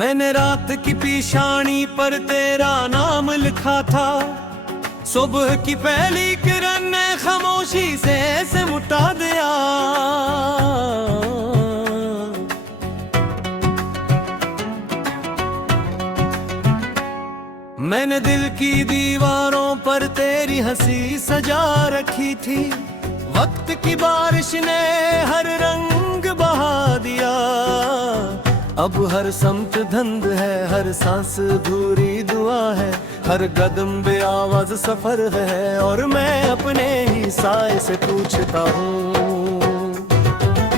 मैंने रात की पीशानी पर तेरा नाम लिखा था। सुबह की पहली किरण ने खामोशी से सिमटा दिया। मैंने दिल की दीवारों पर तेरी हंसी सजा रखी थी। वक्त की बारिश ने हर रंग बहा दिया। अब हर समत धंध है, हर सांस अधूरी दुआ है, हर कदम बेआवाज सफर है। और मैं अपने ही साए से पूछता हूँ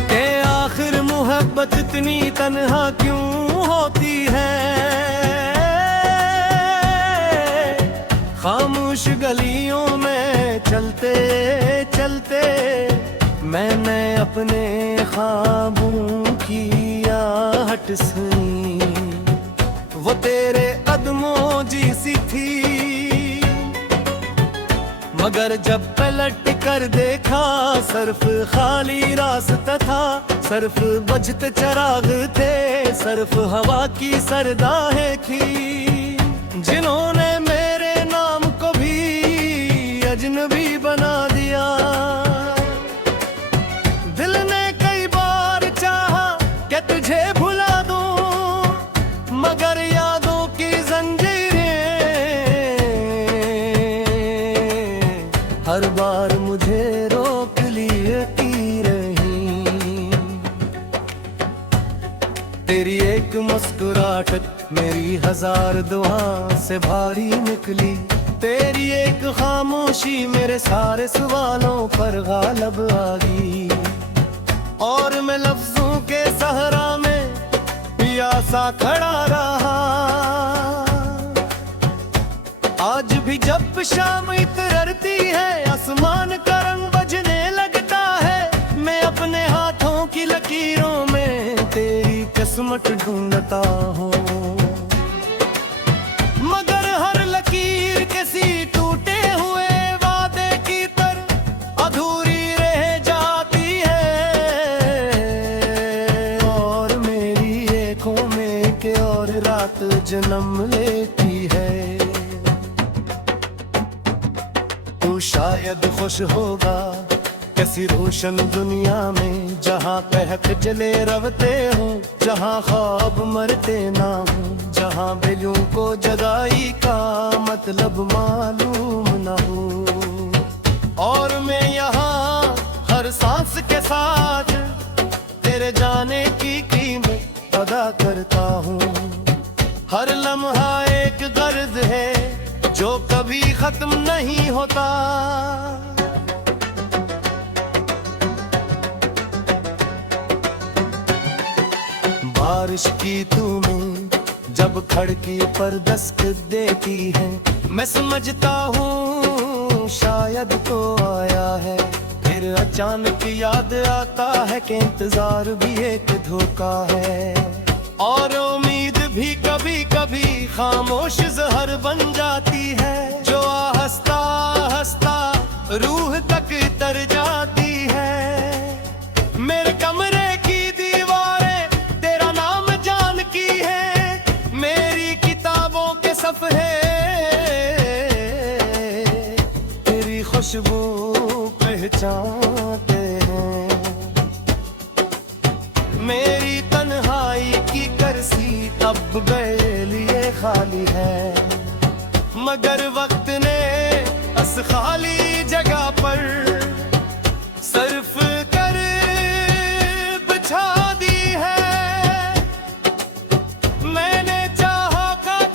कि आखिर मोहब्बत इतनी तन्हा क्यों होती है। खामोश गलियों में चलते चलते मैंने अपने ख्वाबों की आहट सुनी। वो तेरे कदमों जैसी थी, मगर जब पलट कर देखा सिर्फ खाली रास्ता था। सिर्फ बुझते चिराग थे, सिर्फ हवा की सरदाहें थी, जिन्होंने मेरे नाम को भी अजनबी बना दिया। दिल ने कई बार चाहा कि तुझे भुला दूं, मगर यादों की जंजीरें हर बार मुझे रोक लेती रही। तेरी एक मुस्कुराहट मेरी हजार दुआ से भारी निकली। तेरी एक खामोशी मेरे सारे सवालों पर गालब आ गई। और मैं लफ्जों के सहरा में प्यासा खड़ा रहा। आज भी जब शाम इतरती है, आसमान का रंग बजने लगता है। मैं अपने हाथों की लकीरों में तेरी किस्मत ढूंढता हूँ, मगर हर लकीर किसी टूटे हुए वादे की तरह अधूरी रह जाती है। और मेरी आँखों में एक और रात जन्म लेती है। तू शायद खुश होगा किसी रोशन दुनिया में, जहाँ तहत जले रवते हो, जहाँ ख्वाब मरते ना हो, जहाँ बिलों को जदाई का मतलब मालूम ना हो। और मैं यहाँ हर सांस के साथ तेरे जाने की कीमत अदा करता हूँ। हर लम्हा एक गर्द है जो कभी खत्म नहीं होता। बारिश की तुम्हें जब खिड़की पर दस्तक देती है, मैं समझता हूँ शायद तो आया है। फिर अचानक याद आता है कि इंतजार भी एक धोखा है। और उम्मीद भी कभी कभी खामोश जहर बन जाती है, जो हंसता हंसता रूह तक तर जाती है। मेरे कमरे की दीवारें तेरा नाम जानती है, मेरी किताबों के सफ़े तेरी खुशबू पहचानते हैं। मेरी तन्हाई की कुर्सी अब मेरे लिए खाली है, मगर वक्त ने इस खाली जगह पर सिर्फ कर बिछा दी है। मैंने चाहा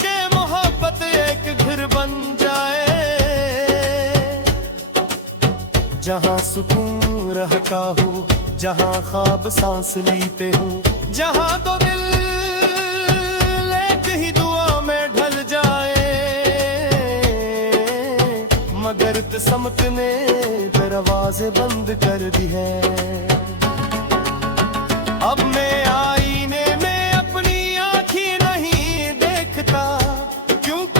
कि मोहब्बत एक घर बन जाए, जहाँ सुकून रहता हो, जहाँ ख्वाब सांस लेते हो, जहाँ तो दिल एक ही दुआ में ढल जाए। मगर किस्मत ने दरवाजे बंद कर दी है। अब मैं आईने में अपनी आँखें नहीं देखता, क्योंकि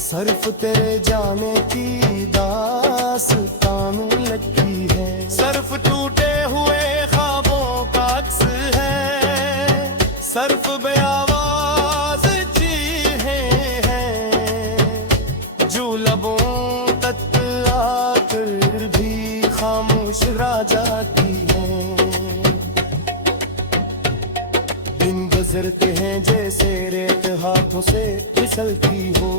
सिर्फ तेरे जाने की दास्तान लगी है। सिर्फ सर्फ बे आवाज चीखें हैं जो लबों तक आकर भी खामोश रह जाती हैं। दिन गुजरते हैं जैसे रेत हाथों से फिसलती हो,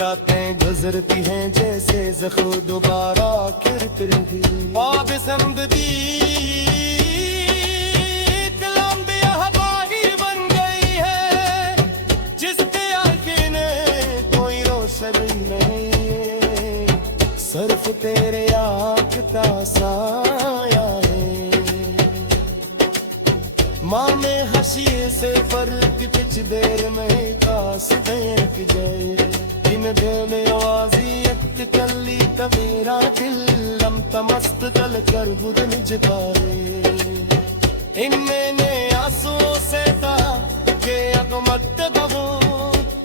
रातें गुजरती हैं जैसे ज़ख्म दोबारा फिर ख्वाब समदी कलम्बिया हवाई बन गई है, जिसके आंखें ने कोई रोशनी नहीं। सिर्फ तेरे आँख का साया है। माँ में हंसी से फर्क कुछ देर में कास देख जाए। इन दिल में आवाज़ियत कली तबेरा दिल लम तमस्त तल कर बुद निज पाए। इनमें ने आंसुओं से कहा कि अब मत बहो,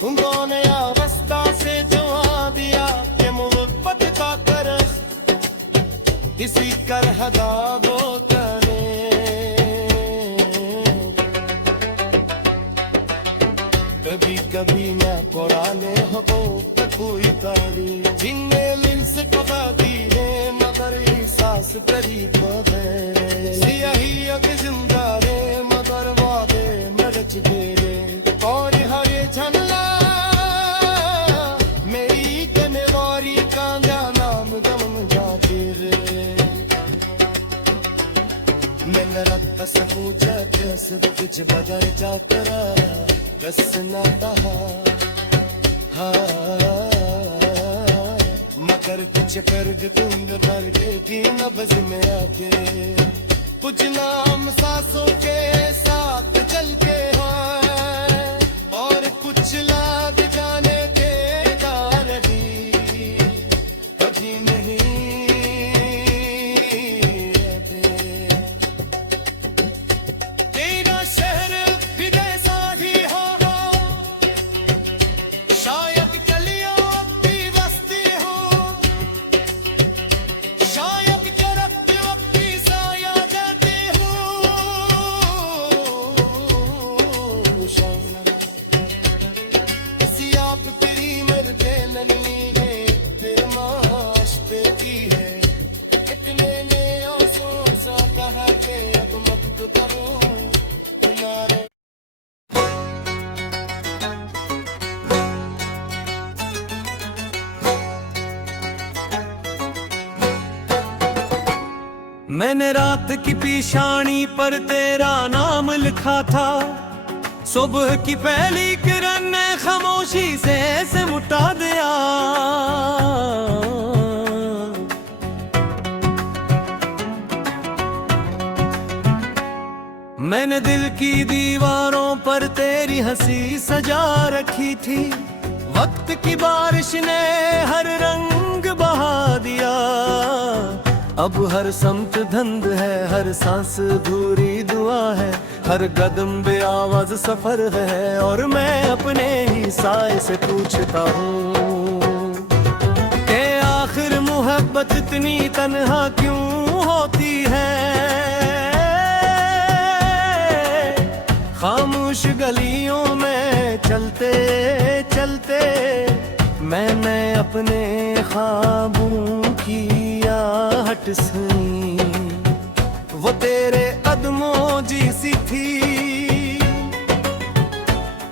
उनको नया रास्ता से जवाब दिया कि मोहब्बत का करस इसी कर हदा वो करे। कभी कभी मैं पुराने हो कोई तारी जिन्हें लिल से कहा दी है मगर सांस करीब है। सियाही अग जिंदा रे मगर वादे मरच दे रे और हरे झंडा मेरी कनवारी का नाम गम जाते रे। मैंने रत्ता से पूछा कैसे कुछ बदल जाता कसना कहा मगर कुछ फर्क तुम दर्द की नब्ज में आके कुछ नाम सांसों के साथ चलते हैं और कुछ लाग जाने के दान भी कभी नहीं आते। तेरा शहर भी जैसा ही हो, शायद कलियों की बस्ती हो, शायद चरखते वक्त साया जाते हो। किसी आप तेरी मरते नहीं है तेरे माश पे की है। इतने ने सोचा कहा के अब मत करो तुम्हारे। मैंने रात की पेशानी पर तेरा नाम लिखा था, सुबह की पहली किरण ने खामोशी से सिमटा दिया। मैंने दिल की दीवारों पर तेरी हंसी सजा रखी थी, वक्त की बारिश ने हर रंग बहा दिया। अब हर समत धंध है, हर सांस अधूरी दुआ है, हर कदम बे आवाज सफर है और मैं अपने ही साए से पूछता हूँ कि आखिर मोहब्बत इतनी तन्हा क्यों होती है। खामोश गलियों में चलते चलते मैंने अपने ख्वाबों की आहट सुनी, वो तेरे कदमों जैसी थी।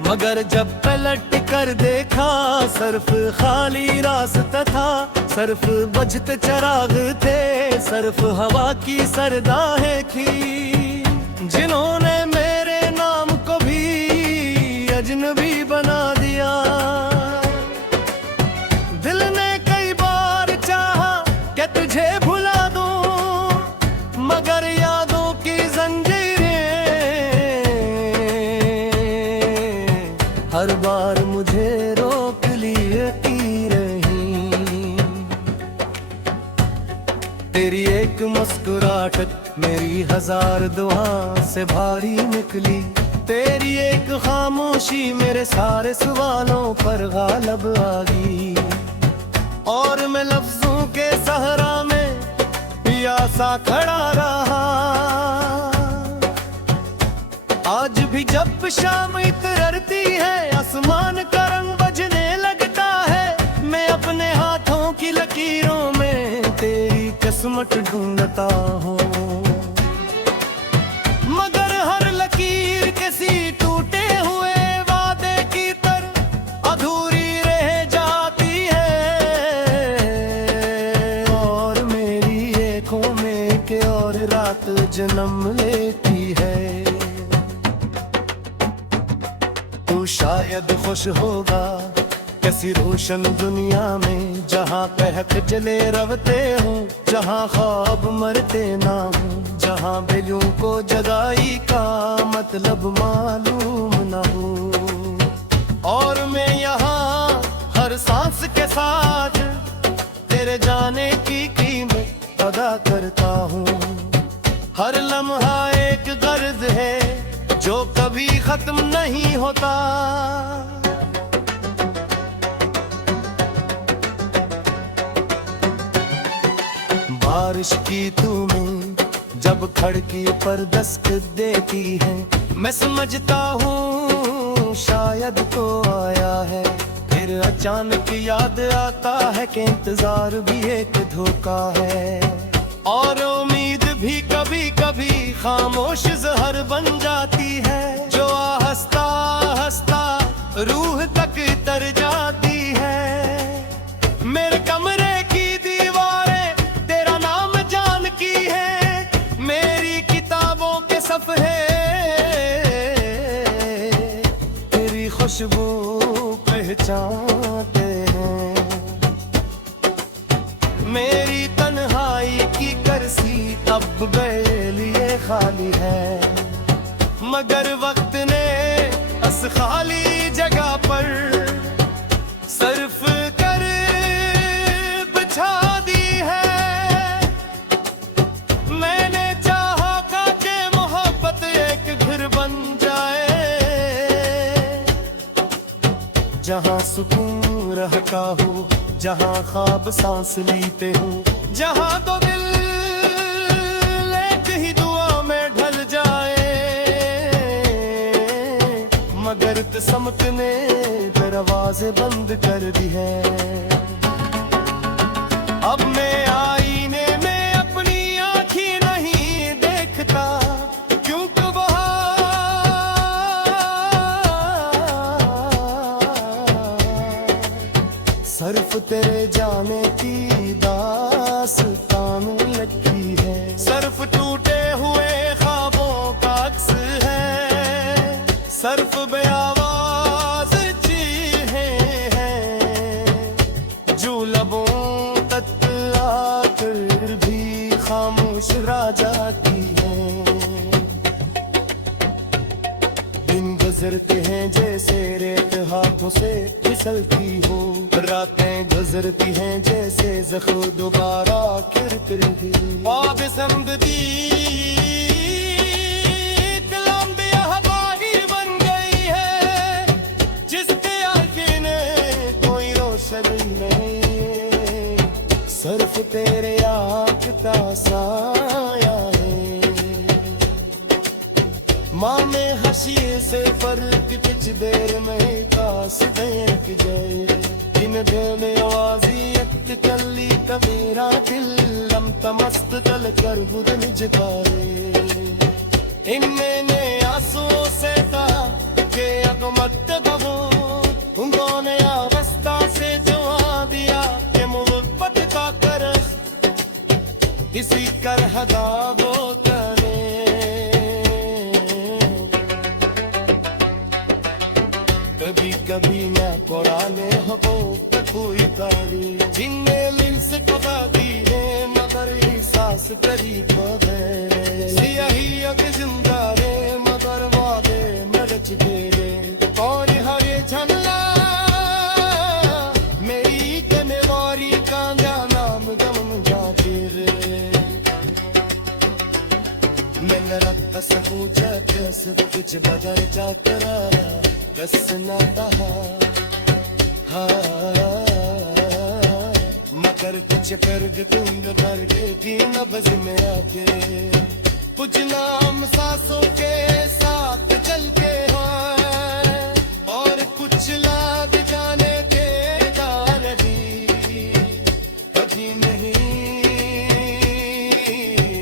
मगर जब पलट कर देखा सिर्फ खाली रास्ता था, सिर्फ बुझते चिराग थे, सिर्फ हवा की सरदाहें थी जिन्होंने मेरे नाम को भी अजनबी बना दिया। दिल ने कई बार चाहा कि तुझे भुला दूं, मगर यादों की जंजीरें हर बार मुझे रोक लेती रही। तेरी एक मुस्कुराहट मेरी हजार दुआ से भारी निकली, तेरी एक खामोशी मेरे सारे सवालों पर गालब आ गई। और मैं लफ्जों के सहरा में प्यासा खड़ा रहा, आज भी जब शाम इतरती है, आसमान का रंग बजने लगता है। मैं अपने हाथों की लकीरों में तेरी किस्मत ढूंढता हूँ, मगर हर लकीर किसी टूटे हुए वादे की तरह अधूरी रह जाती है। और मेरी आँखों में एक और रात जन्म लेती है। तू शायद खुश होगा कैसी रोशन दुनिया में, जहाँ कहक जले रवते हो, जहाँ ख्वाब मरते ना हो, जहाँ बिल्लियों को जगाई का मतलब मालूम ना हो। और मैं यहाँ हर सांस के साथ तेरे जाने की कीमत अदा करता हूँ। हर लम्हा एक गर्द है जो कभी खत्म नहीं होता। बारिश की तुम्हें जब खिड़की पर दस्तक देती है, मैं समझता हूँ शायद तो आया है। फिर अचानक याद आता है कि इंतजार भी एक धोखा है, और उम्मीद भी कभी कभी खामोश जहर बन जाती है, जो हंसता हंसता रूह तक तर जाती है। मेरे कमरे की दीवारें तेरा नाम जानती है, मेरी किताबों के सफ़े तेरी खुशबू पहचानते हैं। मेरी तन्हाई की कुर्सी अब मेरे लिए खाली है, मगर वक्त ने उस खाली जगह पर सर्फ कर बिछा दी है। मैंने चाहा था कि मोहब्बत एक घर बन जाए, जहाँ सुकून रहता हो, जहाँ ख्वाब सांस लेते हो, जहाँ तो दिल एक ही दुआ में ढल जाए। मगर किस्मत ने दरवाजे बंद कर दी है। अब मैं आईने में अपनी आँखें नहीं देखता, क्योंकि सर्फ तेरे जाने की दास्तान लगती है। सर्फ टूटे हुए ख्वाबों का अक्स है, सर्फ बेआवाज चीखें हैं, जो लबों तक आकर भी खामोश रह जाती है। दिन गुजरते हैं जैसे रेत हाथों से फिसलती हो, रातें गुजरती हैं जैसे ज़ख्म दोबारा किरकिरी। ख्वाब समझती एक लंबी हवाई बन गई है, जिसके आगे ने कोई रोशनी नहीं। सर्फ तेरे आँख का साया है, माने हंसिए से फर्क कुछ देर में पास देख जाए। इन देने आवाज़ियत कल्ली तबेरा दिल लम तमस्त तल कर बुद निज तारे। इनने आंसुओं से कहा कि अब मत बहो, उन्होंने रास्ता से जवा दिया कि मोहब्बत का कर इसी कर हदा वो करे। कभी कभी मैं पुराने हो कोई तारी, जिन्ने लिल से कदा दी है, मगर एहसास करीब है। सियाही अग जिंदा रे, मगर वादे मरच दे रे। और हरे झंडा मेरी कनेवारी का नाम गम जाती रे। मैंने रब से पूछा कैसे कुछ बदल जाता रहा, कसना रहा मगर कुछ कर दूंगा दर्द की नब्ज में आके। कुछ नाम सांसों के साथ चलते हैं और कुछ लाग जाने के दारदी कभी नहीं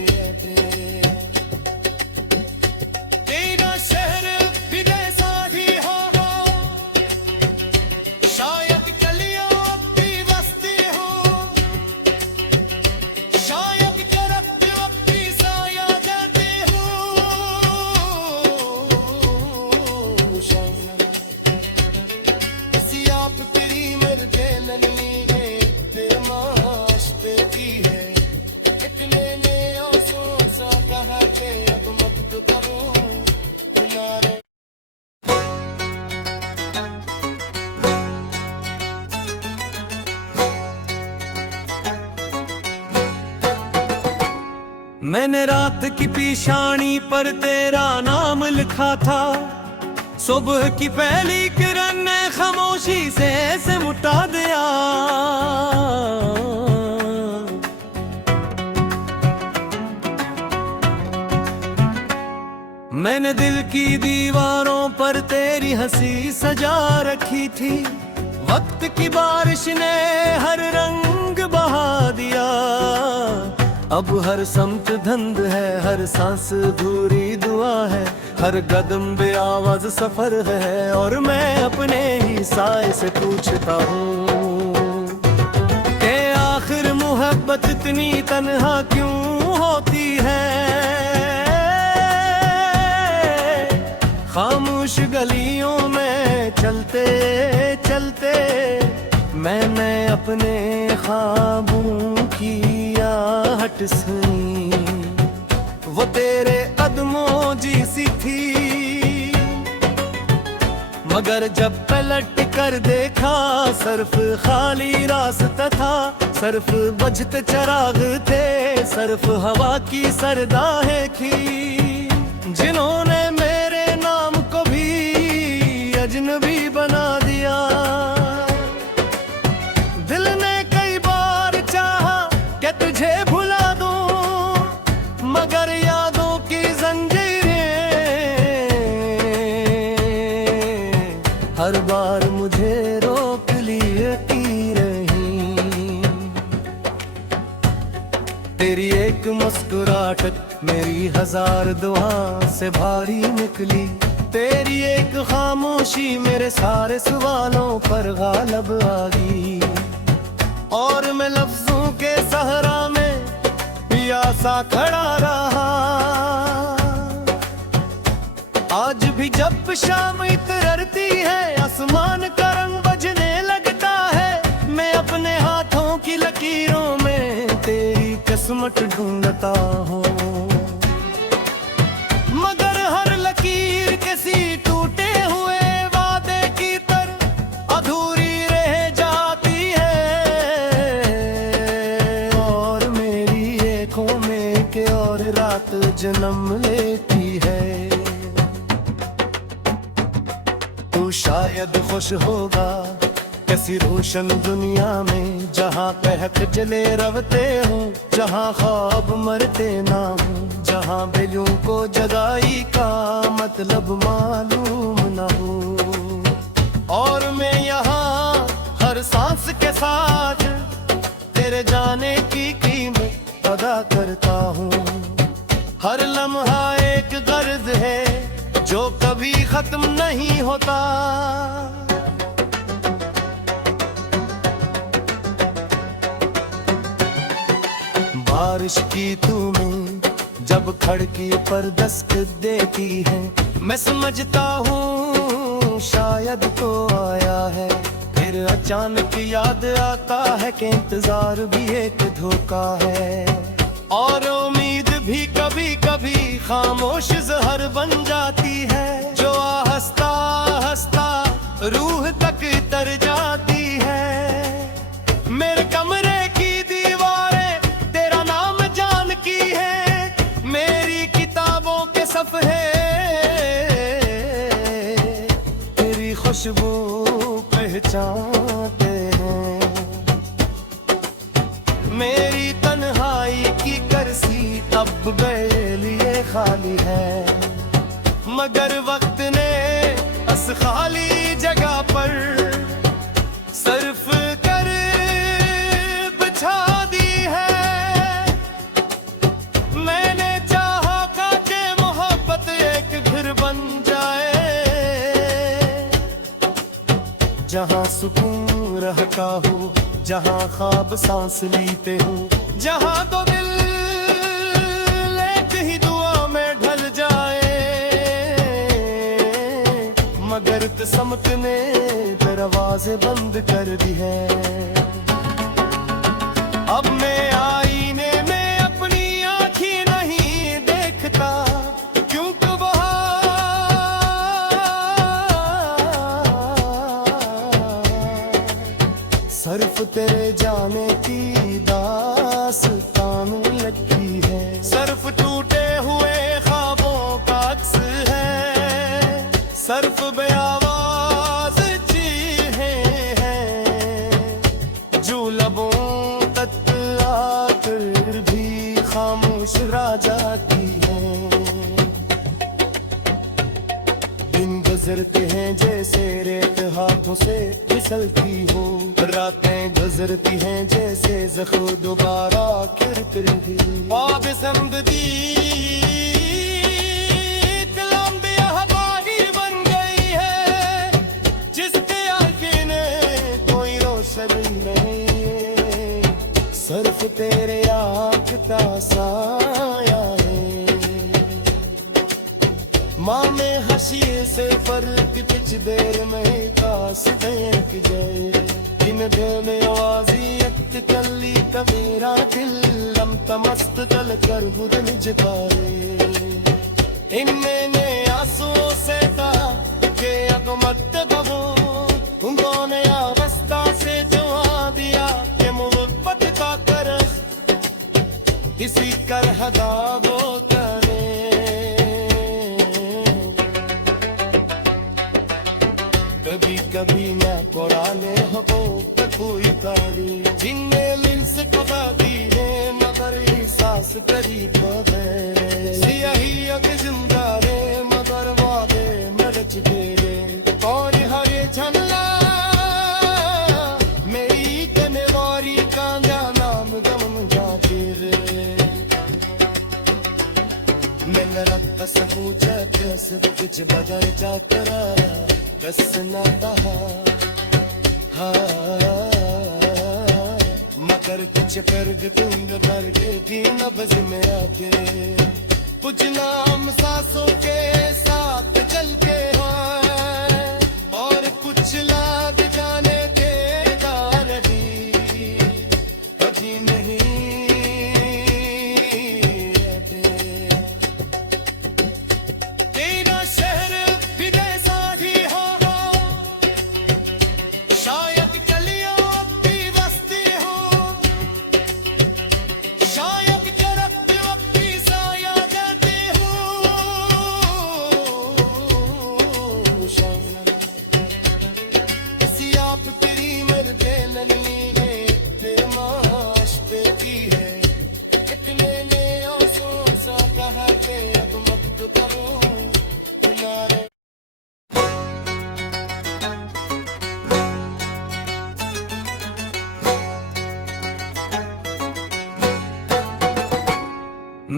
रहते। तेरा शहर भी जैसा ही होगा, शायद गलियों की बस्ती हो, शायद करप्ट वक्ती साया जाते हो, शायद किसी आप तेरी मर्दे नन्ही है, तेरे माश पे की है, इतने ने सोचा कहा के अब मत करो तुम्हारे। मैंने रात की पेशानी पर तेरा नाम लिखा था, सुबह की पहली किरण ने खामोशी से मुटा दिया। मैंने दिल की दीवारों पर तेरी हंसी सजा रखी थी, वक्त की बारिश ने हर रंग बहा दिया। अब हर समत धंध है, हर सांस अधूरी दुआ है, हर कदम बेआवाज सफर है, और मैं अपने ही साए से पूछता हूँ कि आखिर मोहब्बत इतनी तन्हा क्यों होती है। खामोश गलियों में चलते चलते मैंने अपने ख्वाबों की आहट सुनी, वो तेरे कदमों जैसी थी, मगर जब पलट कर देखा सिर्फ खाली रास्ता था, सिर्फ बुझते चिराग थे, सिर्फ हवा की सरदाहें थी, जिन्होंने मेरे नाम को भी अजनबी बना दिया। दिल ने कई बार चाहा कि तुझे भुला दूं, मगर यादों की जंजीरें हर बार मुझे रोक लेती रही। तेरी एक मुस्कुराहट मेरी हजार दुआ से भारी निकली, तेरी एक खामोशी मेरे सारे सवालों पर गालब आ गई, और मैं लफ्जों के सहरा में प्यासा खड़ा रहा। आज भी जब शाम इतरती है, आसमान का रंग बजने लगता है, मैं अपने हाथों की लकीरों में तेरी किस्मत ढूंढता हूँ, मगर हर लकीर किसी टूटे हुए वादे की तरह अधूरी रह जाती है, और मेरी आँखों में के और रात जन्म लेती है। तू शायद खुश होगा कैसी रोशन दुनिया में, जहाँ कहक चले रवते हो, जहाँ ख्वाब मरते ना हो, जहाँ बिलों को जदाई का मतलब मालूम ना हो, और मैं यहाँ हर सांस के साथ तेरे जाने की कीमत अदा करता हूँ। हर लम्हा एक गर्द है जो कभी खत्म नहीं होता। बारिश की तुम्हें जब खिड़की पर दस्तक देती है, मैं समझता हूँ शायद तो आया है, फिर अचानक याद आता है कि इंतजार भी एक धोखा है, और उम्मीद भी कभी कभी खामोश जहर बन जाती है, जो हंसता हंसता रूह तक तर जाती है। मेरे कमरे की दीवारें तेरा नाम जानती है, मेरी किताबों के सफ़े तेरी खुशबू पहचानते हैं। मेरी तन्हाई की करसी अब मेरे लिए खाली है, मगर वक्त ने उस खाली जगह पर सर्फ कर बिछा दी है। मैंने चाहा था कि मोहब्बत एक घर बन जाए, जहां सुकून रहता हो, जहां ख्वाब सांस लेते हो, जहां तो दिल एक ही दुआ में ढल जाए। मगर किस्मत ने दरवाजे बंद कर दी है। अब मैं आईने में अपनी आँखें नहीं देखता, क्योंकि सर्फ तेरे जाने की दास्तान लगती है। सर्फ टूटे हुए ख्वाबों का अक्स है, सर्फ बेआवाज चीखें हैं जो लबों तक आकर भी खामोश रह जाती है। दिन गुजरते हैं जैसे रेत हाथों से फिसलती हो, रातें गुजरती हैं जैसे ज़ख्म दोबारा किरकिरी। ख्वाब ज़िंदगी एक लंबी हवाई बन गई है, जिसके आगे ने कोई रोशनी नहीं। सर्फ तेरे आँख का साया है, माँ में हंसी से फर्क कुछ देर में कास देख जाए। इन देने आवाज़ियत कल्ली तबेरा दिल लम तमस्त तल कर बुद निज पाए। इनने आंसुओं से था कि अब मत बहो, उन्होंने रास्ता से जो आ दिया कि मोहब्बत का कर इसी कर हदा वो करे। कभी कभी मैं पुराने हकों पे कोई तारी, जिनने लिल से कहा दी है मगर एहसास करीब है। सियाही अब जिंदा रे मगर वादे मरज दे रे। और हरे झल्ला मेरी कनेवारी का नाम दम जाती रे। मैंने रब से पूछा कैसे कुछ बदल जाता कसना दहा, मगर कुछ फर्क तुम दर्द की नब्ज में आके कुछ नाम सांसों के साथ चलते हैं, और कुछ लाग जाने के दार भी कभी नहीं रहते। तेरा शहर भी जैसा ही हो, शायद कलियों अपनी बस्ती हो, शायद करते वक्ती साया जाते हो। किसी आप तेरी मरते नन्ही है, तेमाश पे की है, इतने ने आंसू सा कहा के अब मत करो तुम्हारे।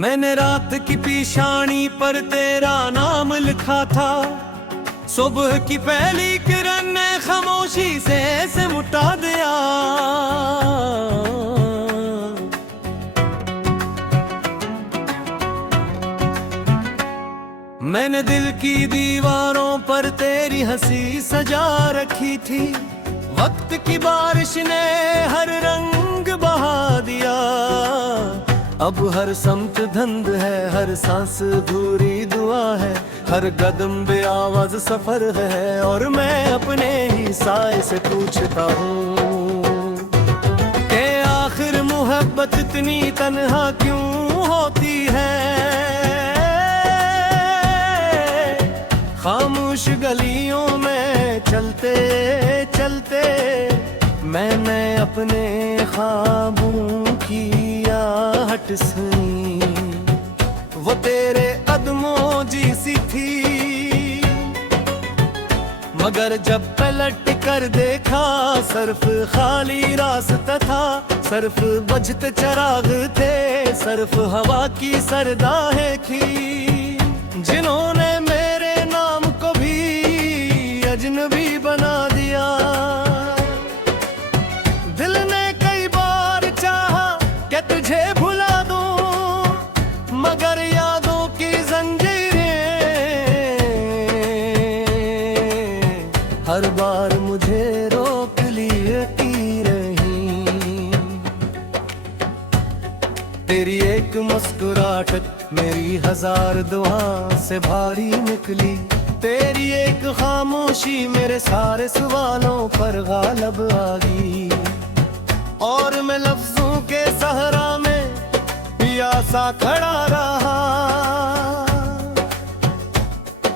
मैंने रात की पेशानी पर तेरा नाम लिखा था, सुबह की पहली किरण ने खामोशी से सिमटा दिया। मैंने दिल की दीवारों पर तेरी हंसी सजा रखी थी, वक्त की बारिश ने हर रंग बहा दिया। अब हर समत धंध है, हर सांस भूरी दुआ है, हर कदम बेआवाज सफर है। और मैं अपने ही साए से पूछता हूँ कि आखिर मोहब्बत इतनी तन्हा क्यों होती है। खामोश गलियों में चलते चलते मैंने अपने ख्वाबों की आहट सुनी, वो तेरे कदमों जैसी थी, मगर जब पलट कर देखा सिर्फ खाली रास्ता था। सिर्फ बुझते चिराग थे, सिर्फ हवा की सरदाहें थी, जिन्होंने मेरे नाम को भी अजनबी बना दिया। दिल ने कई बार चाहा कि तुझे भुला दूं, मगर यादों की जंजीरें हर बार मुझे रोक लेती रही। तेरी एक मुस्कुराहट मेरी हजार दुआ से भारी निकली, तेरी एक खामोशी मेरे सारे सवालों पर गालिब आ गई। और मैं लफ्जों के सहरा में प्यासा खड़ा रहा।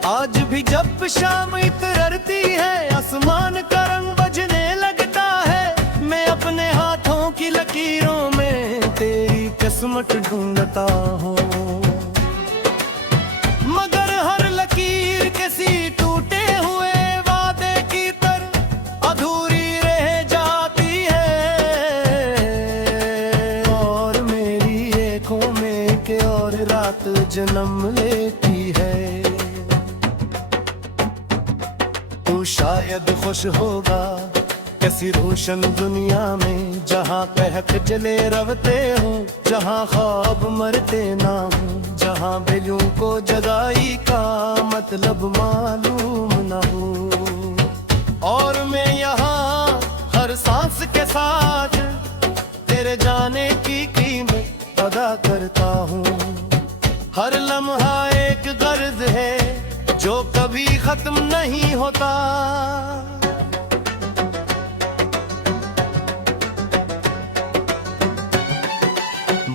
आज भी जब शाम इतरती है, आसमान का रंग बजने लगता है, मैं अपने हाथों की लकीरों में तेरी किस्मत ढूंढता हूँ। मगर हर लकीर किसी टूटे हुए वादे की तरह अधूरी रह जाती है, और मेरी आँखों में एक और रात जन्म लेती है। तू शायद खुश होगा किसी रोशन दुनिया में, जहाँ कहक जले रवते हो, जहाँ ख्वाब मरते ना हो, जहाँ बिल्लियों को जगाई का मतलब मालूम ना हो। और मैं यहाँ हर सांस के साथ तेरे जाने की कीमत अदा करता हूँ। हर लम्हा एक गर्द है जो कभी खत्म नहीं होता।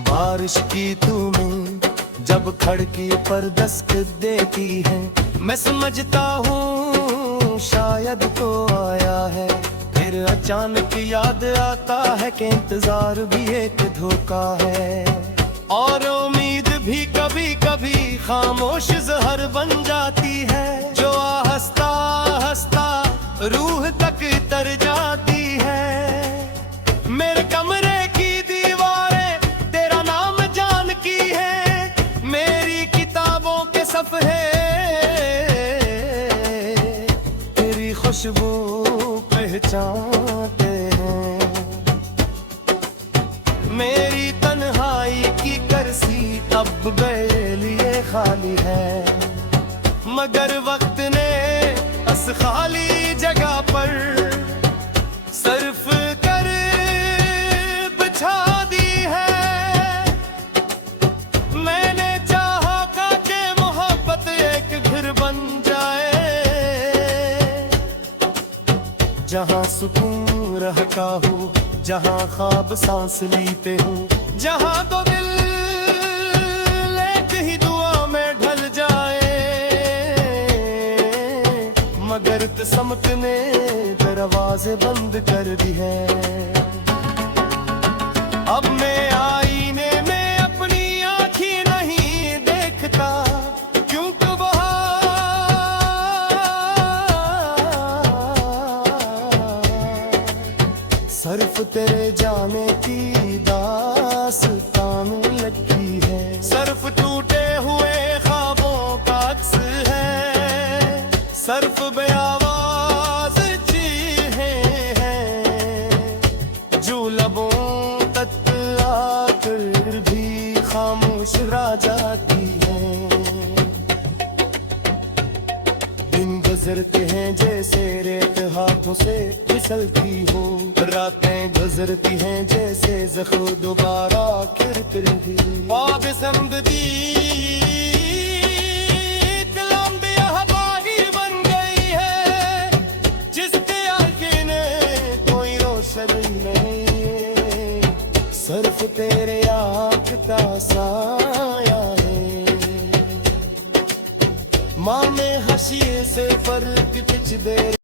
बारिश की तुम्हें जब खिड़की पर दस्तक देती है, मैं समझता हूँ शायद तो आया है। फिर अचानक याद आता है कि इंतजार भी एक धोखा है, और उम्मीद भी कभी कभी खामोश जहर बन जाती है, जो हंसता हंसता रूह तक तर जाती है। मेरे कमरे की दीवारें तेरा नाम जानती है, मेरी किताबों के सफ़े तेरी खुशबू पहचानते हैं। मेरी तन्हाई की कुर्सी अब मेरे लिए खाली है, मगर वक्त ने उस खाली जगह पर सर्फ कर बिछा दी है। मैंने चाहा कि मोहब्बत एक घर बन जाए, जहाँ सुकून रहता हो, जहाँ ख्वाब सांस लेते हो, जहाँ तो दिल एक ही दुआ में ढल जाए। मगर किस्मत ने दरवाजे बंद कर दी है। अब मैं आईने में अपनी आँखें नहीं देखता, क्योंकि सिर्फ तेरे जाने की दास्तान लगती है। सिर्फ टूटे हुए ख्वाबों का अक्स है, सिर्फ बेआवाज चीखें हैं, जो लबों तक आकर भी खामोश रह जाती हैं। दिन गुजरते हैं जैसे रेत हाथों से फिसलती हो, रातें गुजरती हैं जैसे ज़ख्म दोबारा खिलती। ख्वाब ज़िंदगी एक लंबी हवाई बन गई है, जिसके आगे ने कोई रोशनी नहीं, सिर्फ तेरे आँख का साया है। माँ में हंसी से फर्क कुछ देर